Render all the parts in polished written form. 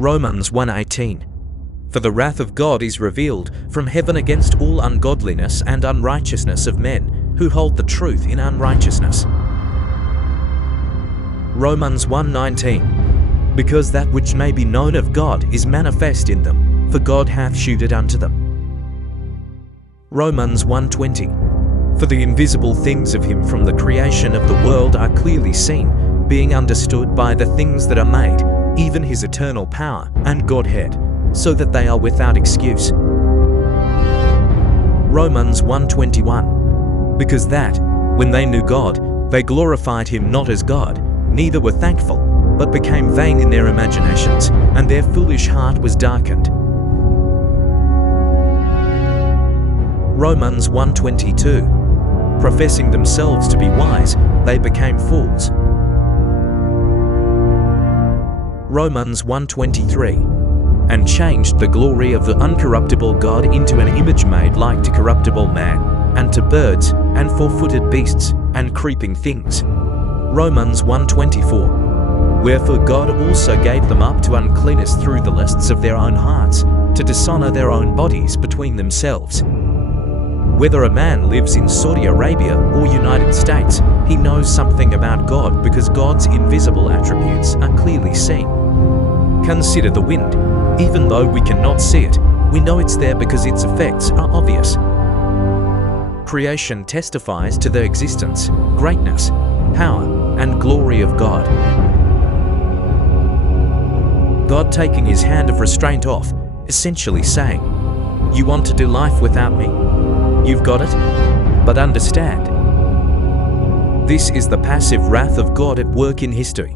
Romans 1:18. For the wrath of God is revealed from heaven against all ungodliness and unrighteousness of men who hold the truth in unrighteousness. Romans 1:19. Because that which may be known of God is manifest in them, for God hath shewed it unto them. Romans 1:20. For the invisible things of him from the creation of the world are clearly seen, being understood by the things that are made, even his eternal power and Godhead, so that they are without excuse. Romans 1:21. Because that, when they knew God, they glorified him not as God, neither were thankful, but became vain in their imaginations, and their foolish heart was darkened. Romans 1:22. Professing themselves to be wise, they became fools. Romans 1:23. And changed the glory of the uncorruptible God into an image made like to corruptible man, and to birds, and four-footed beasts, and creeping things. Romans 1:24. Wherefore God also gave them up to uncleanness through the lusts of their own hearts, to dishonor their own bodies between themselves. Whether a man lives in Saudi Arabia or United States, he knows something about God because God's invisible attributes are clearly seen. Consider the wind. Even though we cannot see it, we know it's there because its effects are obvious. Creation testifies to the existence, greatness, power, and glory of God. God taking his hand of restraint off, essentially saying, "You want to do life without me? You've got it, but understand." This is the passive wrath of God at work in history.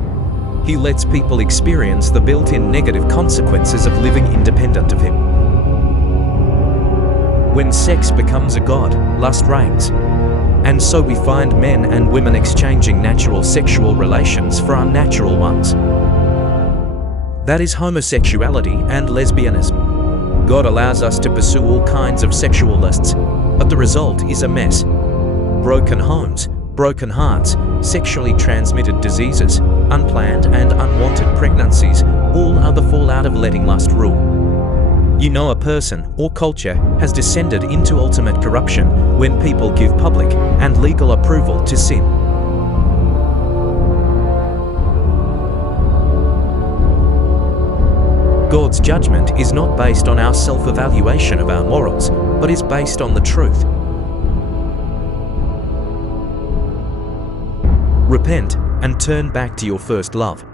He lets people experience the built-in negative consequences of living independent of him. When sex becomes a god, lust reigns. And so we find men and women exchanging natural sexual relations for unnatural ones. That is homosexuality and lesbianism. God allows us to pursue all kinds of sexual lusts, but the result is a mess. Broken homes, broken hearts, sexually transmitted diseases, unplanned and unwanted pregnancies, all are the fallout of letting lust rule. You know a person or culture has descended into ultimate corruption when people give public and legal approval to sin. God's judgment is not based on our self-evaluation of our morals, but is based on the truth. Repent and turn back to your first love.